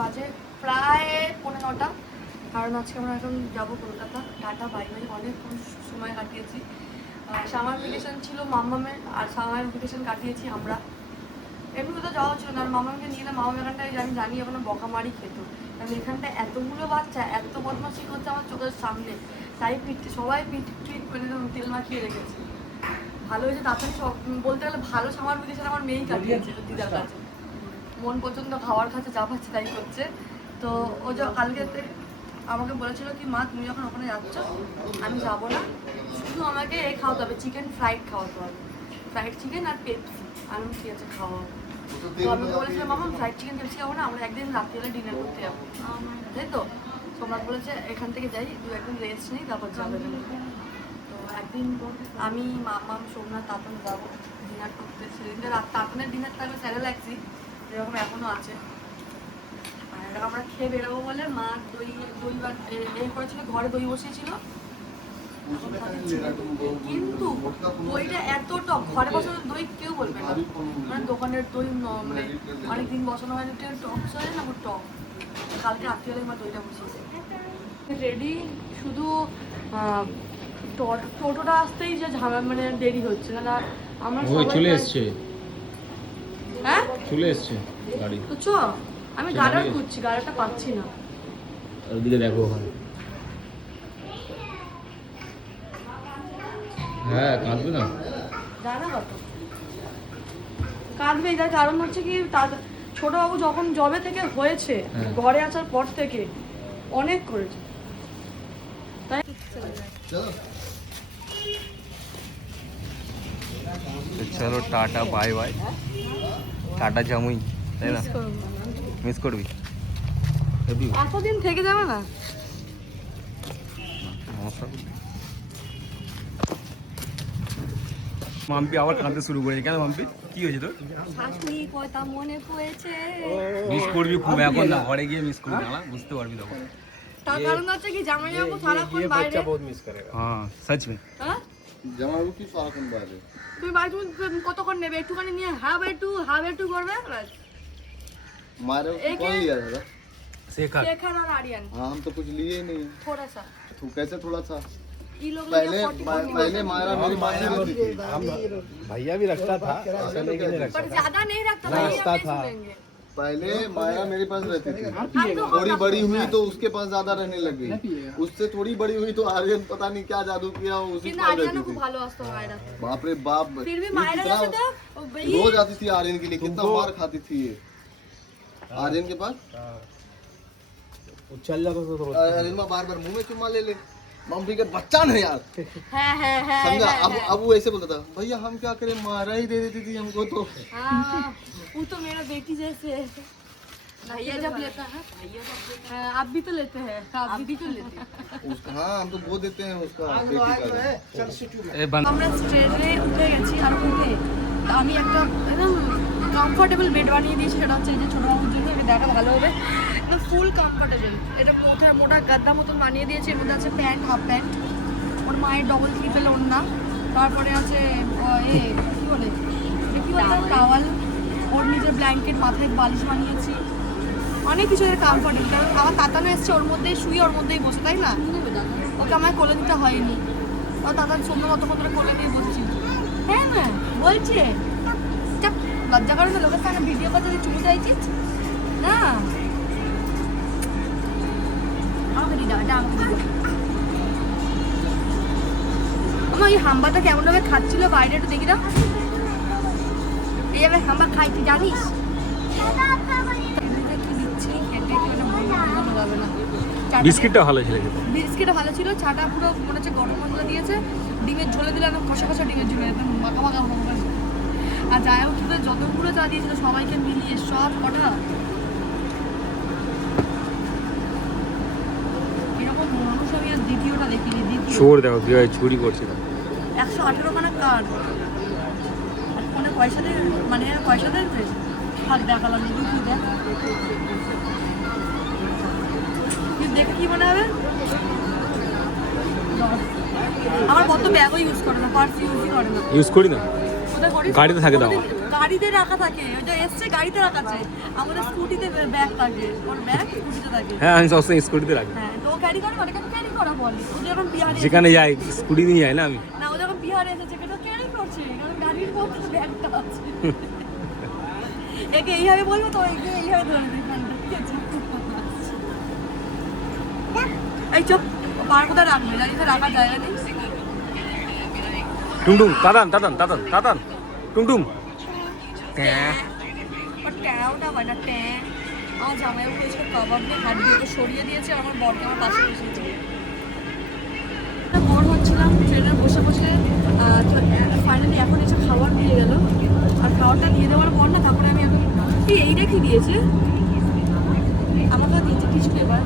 বাজে প্রায় 9:45, কারণ আজকে আমরা এখন যাবো কলকাতা। টাটা বাই বাই, অনেক সময় কাটিয়েছি। সামার ভ্যাকেশন ছিল মাম্মামের, আর সামার ভ্যাকেশন কাটিয়েছি আমরা। এমনি কোথাও যাওয়া ছিল না, আর মামাকে নিয়ে গেলে মামা এখানটায় আমি জানি এখন বকামারি খেত, কারণ এখানটায় এতগুলো বাচ্চা এত বদমাশি করছে আমার চোখের সামনে, তাই সবাই পিঠ মানে তেল মাখিয়ে রেখেছে। ভালো হয়েছে তাড়াতাড়ি সব, বলতে গেলে ভালো সামার ভ্যাকেশন আমার মেয়েই কাটিয়েছে দিদার কাছে। মন পছন্দ খাওয়ার কাছে যা পাচ্ছে তাই করছে। তো ও কালকে আমাকে বলেছিল কি মা তুমি যখন ওখানে যাচ্ছ আমি যাবো না, শুধু আমাকে খাওয়াতে হবে, চিকেন ফ্রাইড খাওয়াতে হবে, ফ্রাইড চিকেন আর পেপসি। আমি ঠিক আছে খাওয়া। তো আমি বলেছিলাম মামা ফ্রাইড চিকেন পেপসি খাবো না, আমরা একদিন রাত্রিবেলা ডিনার করতে যাবো, তাই তো সোমনাথ বলেছে এখান থেকে যাই, 2-1 দিন রেস্ট নেই তারপর যাবে। তো একদিন আমি মামাম সোমনাথ তাপন যাবো ডিনার করতে। সেদিনকে তাপনের ডিনারটা আমি স্যারে লাগছি এরকম এখনো আছে। আর আমরা খেয়ে বেরোবো বলে মা দই করেছিল, ঘরে দই বসিয়েছিল, কিন্তু দইটা এত টক, ঘরে বসানো দই কেউ বলবে না, মানে দোকানের দই মানে অনেকদিন বসানো হয় টক চলে না, টক। কালকে রাত্রিবেলা আমার দইটা বসিয়েছে রেডি, শুধু টোটোটা আসতেই যে ঝামেলা, মানে দেরি হচ্ছে না। আমরা চলে এসছে, হ্যাঁ চলে এসছে গাড়ি। তো চ, আমি গাড়ি খুঁজছি, গাড়িটা পাচ্ছি না। ওদিকে দেখো ওখানে, হ্যাঁ কাঁদবে না, জানা কত কাঁদবে, এটার কারণ হচ্ছে কি তার ছোটবাবু যখন জবে থেকে হয়েছে ঘরে আসার পর থেকে অনেক করেছে, তাই চলো tata bye bye, tata Jamui, তাই না? মিস করবি এতদিন থেকে যাবে না। মাম্পি আবার কাঁদতে শুরু করেছে, কেন মাম্পি কি হয়েছে তোর? শাশুড়ি কথা মনে পড়েছে। মিস করবি খুব, এখন না ঘরে গিয়ে মিস করবি না, বুঝতে পারবি তখন। তার কারণ হচ্ছে কি জামাই বাবু সারাক্ষণ বাইরে, হ্যাঁ সচ মে, হ্যাঁ জামাই বাবু কি সারাক্ষণ বাইরে, তুমি বাইরে তুমি কতক্ষণ নেবে, একটুখানি নিয়ে হাফ একটু করবে ব্যাস। मारे कौन लिया था? शेखर शेखर और आर्यन, हाँ हम तो कुछ लिए ही नहीं। थोड़ा सा तू कैसे थोड़ा सा? ये लोग पहले मायरा मेरी मायरा रहती थी। भैया भी रखता था, ऐसा नहीं कि नहीं रखता पर ज्यादा नहीं रखता नाश्ता था। पहले मायरा मेरे पास रहती थी, थोड़ी बड़ी हुई तो उसके पास ज्यादा रहने लगी, उससे थोड़ी बड़ी हुई तो आर्यन पता नहीं क्या जादू किया, उसी কিন্তু पास आर्यन रहती খুব थी। ভালো আসতো মায়েরা, बाप रे बाप, फिर भी ये मायरा कितना जैसे तो रोज आती थी आर्यन के लिए, कितना मार खाती थी ये आर्यन के पास। चल जाता था तो आर्यन बार बार मुंह में चुम्मा ले ले, मम्मी का बच्चा नहीं यार, है समझा? अब वो ऐसे बोलता था भैया हम क्या करें, मारा ही दे देती थी हमको तो। हाँ, वो तो मेरा बेटी जैसे है। भैया जब लेता है आप भी तो लेते हैं, आप भी तो लेते हैं। उसका हाँ हम तो वो देते हैं उसका बेटी का। এ বান আমরা স্টেজে উঠে গেছি, আর উঠে আমি একটা একদম কমফোর্টেবল বেড বানিয়ে দিয়েছি, সেটা হচ্ছে এই যে ছোটবাবুর জন্য, এটা দেখা ভালো হবে, একদম ফুল কমফোর্টেবল। এটা মোটা গাদ্দা মতন বানিয়ে দিয়েছি, এর মধ্যে আছে প্যান্ট, হাফ প্যান্ট, ওর মায়ের ডবল ট্রিপল ওড়না, তারপরে আছে কি বলে টাওয়াল, ওর নিজের ব্ল্যাঙ্কেট, মাথায় বালিশ বানিয়েছি, অনেক কিছু কমফোর্টেবল। কারণ আমার তাতানো এসছে, ওর মধ্যেই শুয়ে ওর মধ্যেই বসে, তাই না? ওকে আমায় কোলে দিতে হয়নি, ও তাতার সন্ধ্যা কতক্ষণ ধরে কোলে নিয়ে বসেছি। হ্যাঁ না বলছে চাপ, লজ্জা করে না লোকের সামনে ভিডিও করতে চুমু চাইছিস না, আমাকে দিদা এটা আমাকে দিদা। আমার এই হাম্বাটা কেমনভাবে খাচ্ছিল বাইরে, একটু দেখি না, এইভাবে হাম্বা খাই তুই জানিস? বিস্কিটটা ভালো ছিল, বিস্কিটটা ভালো ছিল, চাটা পুরো মনে হচ্ছে গরম মশলা দিয়েছে, ডিমের ঝোলে দিলে একদম কষা কষা ডিমের ঝোলে, একদম মাখা মাখা হয়ে গেছে। আর যাই হোক যতগুলো চা দিয়েছিল সবাইকে মিলিয়ে সব কটা এরকম মানুষ আমি আর দ্বিতীয়টা দেখিনি। চোর দেখো কিভাবে চুরি করছে, 118 খানা কার্ড, ফোনে পয়সা দেয়, মানে পয়সা দেয়, হাত দেখালাম তুই দেখ, তুই দেখে কি মনে হবে? আমার কত ব্যাগও ইউজ করে না, পার্স ইউজই করে না, ইউজ করি না, কোথায় করি গাড়িতে থাকে দাও। গাড়িতে রাখা থাকে, ওই যে এসছে গাড়িতে রাখা আছে, আমাদের স্কুটিতে ব্যাগ থাকে, ওর ব্যাগ স্কুটিতে থাকে। হ্যাঁ আমি সবসময় স্কুটিতে রাখি। হ্যাঁ তো ক্যারি করে, মানে কেন ক্যারি করা বলে, ও যখন বিহারে যেখানে যাই স্কুটি নিয়ে যাই না আমি। না, ও যখন বিহারে এসেছে কেন ক্যারি করছে, কারণ গাড়ির মধ্যে তো ব্যাগটা আছে। একে এইভাবে বলবো তো একে এইভাবে ধরে দেখানটা, ঠিক আছে? এই চুপ, পার কোথায় রাখবে, গাড়িতে রাখার জায়গা নেই। টুমটুম তাতান তাতান তাতান তাতান টুমটুম। হ্যাঁ ওর ট্যাওটা হয় না, ট্যাঁ। আমার জামাইও করেছিল কাবাব দিয়ে, হাত দিয়ে সরিয়ে দিয়েছে, আর আমার বরকে আমার পাশে বসিয়েছে। বোর হচ্ছিলাম ট্রেনে বসে বসে, তো ফাইনালি এখন এসে খাবার দিয়ে গেল, আর খাবারটা দিয়ে দেওয়ার পর না তারপরে আমি এখন এইটা কি দিয়েছে আমাকে দিয়েছে কিছু এবার,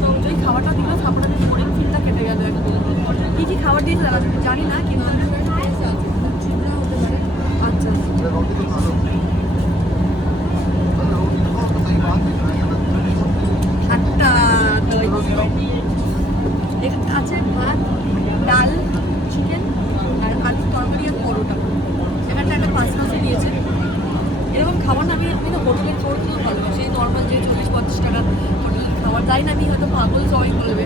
তো ওই খাবারটা দিল, তারপরে আমি বোরিং ফিলটা কেটে গেল একদম। কী কী খাবার দিয়েছে দাদা জানি না, কিন্তু আচ্ছা একটা দই এখানে আছে, ভাত ডাল চিকেন আর আলু তরকারি আর পরোটা। এখানটা একটা পাঁচ মাসে দিয়েছে। এরকম খাবার না আমি না হোটেলের খাবার খেতেও ভালোবাসি, এই নর্মাল যে 40-50 টাকা হোটেলের খাবার, তাই না আমি হয়তো পাগল সবাই বলবে,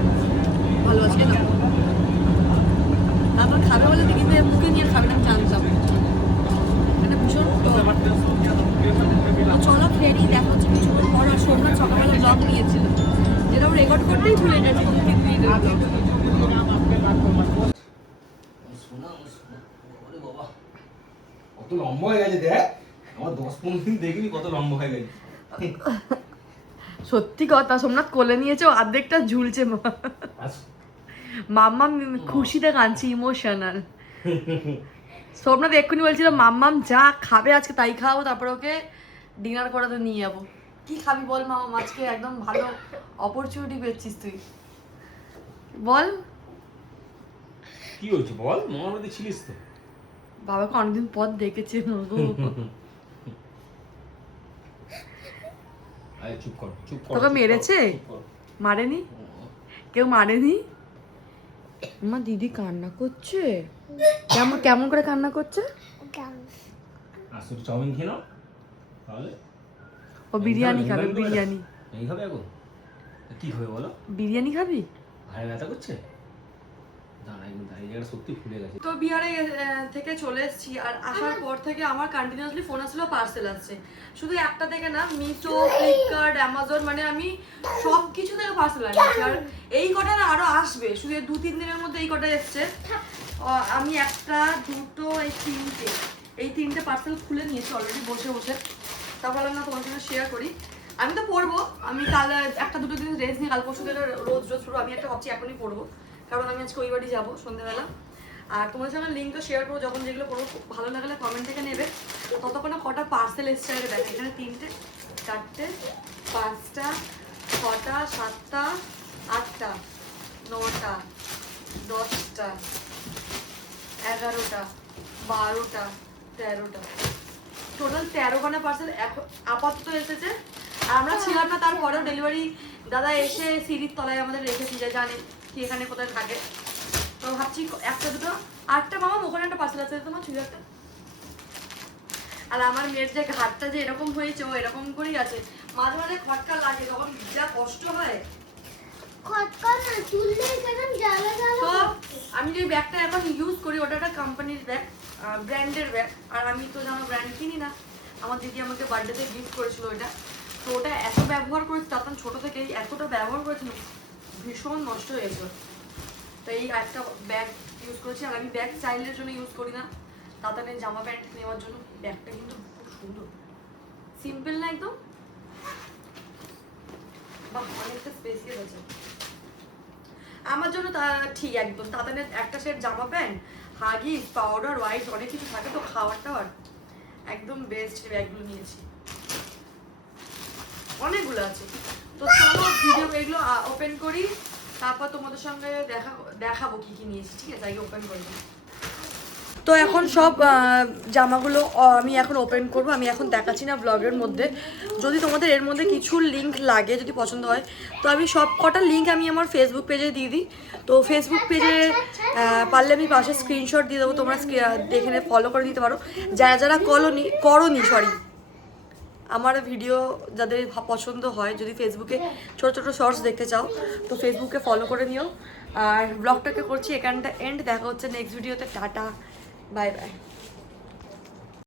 ভালোবাসি না। তারপর খাবে বলে কিন্তু মুখে নিয়ে খাবে না, আমি জানতাম। এটা ভীষণ চলো খেয়ে নিই, দেখা হচ্ছে কিছুক্ষণ পর। আর সোমবার সকালবেলা ব্লগ নিয়েছিল, যেটা রেকর্ড করতেই ভুলে গেছি 2-3 মিনিটের ব্লগ। কত লম্বা হয়ে গেছে দেখ, আমার 10-15 দিন দেখিনি কত লম্বা হয়ে গেছে। সত্যি কথা, সোমনাথ কোলে নিয়েছে, অর্ধেকটা ঝুলছে। মাম্মাম খুশিতে কাঁদছে, ইমোশনাল। সোমনাথ এক্ষুনি বলছিল মাম্মাম যা খাবে আজকে তাই খাওয়াবো, তারপর ওকে ডিনার করাতে নিয়ে যাবো। কি খাবি বল মামা, আজকে একদম ভালো অপরচুনিটি পেয়েছিস তুই, বল। কি হয়েছে বল, মামার মধ্যে ছিলিস তো। বাবাকে অনেকদিন পর দেখেছে গো। আরে চুপ কর চুপ কর। তোকে মেরেছে? মারেনি? কেউ মারেনি? আমার দিদি কান্না করছে, কেমন কেমন করে কান্না করছে? আসলে চাউমিন খেয়ে নাও তাহলে। ও বিরিয়ানি খাবে, বিরিয়ানি। এই খাবে এখন? কি হবে বলো? বিরিয়ানি খাবি? ঘাড়ে ব্যথা করছে? দাঁড়াই এই জায়গাটা সত্যি ফুলে গেছে। তো বিহারে থেকে চলে এসেছি, আর আসার পর থেকে আমার কন্টিনিউয়াসলি ফোন আসছিল পার্সেল আসছে। শুধু একটা থেকে না, মিশো, ফ্লিপকার্ট, অ্যামাজন, মানে আমি সব কিছু থেকে পার্সেল আনিয়েছি। আর এই কটা না আরো আসবে, শুধু 2-3 দিনের মধ্যে এই কটা এসছে। আমি একটা, দুটো, এই তিনটে পার্সেল খুলে নিয়েছি অলরেডি বসে বসে। তারপর না তোমার সঙ্গে শেয়ার করি। আমি তো পড়বো, আমি কাল 1-2 দিন রেস্ট নিয়ে কাল পরশু থেকে রোজ পড়বো। আমি একটা ভাবছি এখনই পড়বো, কারণ আমি আজকে ওই বাড়ি যাবো সন্ধ্যেবেলা। আর তোমাদের সঙ্গে লিঙ্কটা শেয়ার করবো, যখন যেগুলো পড়বো ভালো লাগলে কমেন্ট থেকে নেবে। ততক্ষণে কটা পার্সেল এসছে আগে দেখে, এখানে 3টে, 4টে, 5টা, 6টা, 7টা, 8টা, 9টা, 10টা, 11টা, 12টা, 13টা, টোটাল 13খানা পার্সেল আপাতত এসেছে। আর আমরা ছিলাম না, তারপরেও ডেলিভারি দাদা এসে সিঁড়ির তলায় আমাদের রেখেছি, যে জানে কি এখানে কোথায় থাকে। তো ভাবছি 1-2, 8টা মামা ওখানে একটা পার্সেল আছে তোমার চুড়িদারটা। আর আমার মেয়ের যে ঘাটটা যে এরকম হয়েছে, ও এরকম করেই আছে। মাঝে মাঝে খটকা লাগে, তখন যা কষ্ট হয়। তো আমি যে ব্যাগটা এখন ইউজ করি, ওটা একটা কোম্পানির ব্যাগ, ব্র্যান্ডের ব্যাগ। আর আমি তো জানো ব্র্যান্ড কিনি না, আমার দিদি আমাকে বার্থডেতে গিফট করেছিল ওইটা। তো ওটা এত ব্যবহার করেছি, তখন ছোটো থেকেই এতটা ব্যবহার করেছিল, ভীষণ নষ্ট হয়েছিল। তো এই একটা ব্যাগ ইউজ করেছি। আর আমি ব্যাগ স্টাইলের জন্য ইউজ করি না, তাড়াতাড়ি জামা প্যান্ট নেওয়ার জন্য। ব্যাগটা কিন্তু খুব সুন্দর, সিম্পল না একদম, বাহ অনেকটা স্পেসিয়াস আছে আমার জন্য। তা ঠিক একদম তাড়াতাড়ি একটা সেট জামা প্যান্ট, হাগিস, পাউডার, ওয়াইপস, অনেক কিছু থাকে তো, খাওয়ার টাওয়ার একদম বেস্ট ব্যাগগুলো নিয়েছি, অনেকগুলো আছে। তো চলো ভিডিও এগুলো ওপেন করি, তারপর তোমাদের সঙ্গে দেখাবো কি কি নিয়েছি, ঠিক আছে? আগে ওপেন করে দিই। তো এখন সব জামাগুলো আমি এখন ওপেন করব। আমি এখন দেখাচ্ছি না ব্লগের মধ্যে। যদি তোমাদের এর মধ্যে কিছু লিঙ্ক লাগে, যদি পছন্দ হয়, তো আমি সব কটা লিঙ্ক আমি আমার ফেসবুক পেজে দিয়ে দিই। তো ফেসবুক পেজে পারলে আমি পাশে স্ক্রিনশট দিয়ে দেবো, তোমরা দেখে ফলো করে দিতে পারো। যারা যারা করনি আমার ভিডিও যাদের পছন্দ হয়, যদি ফেসবুকে ছোটো ছোটো শর্টস দেখতে চাও, তো ফেসবুকে ফলো করে নিও। আর ব্লগটাকে করছি এখানটা এন্ড। দেখা হচ্ছে নেক্সট ভিডিওতে। Tata, bye bye.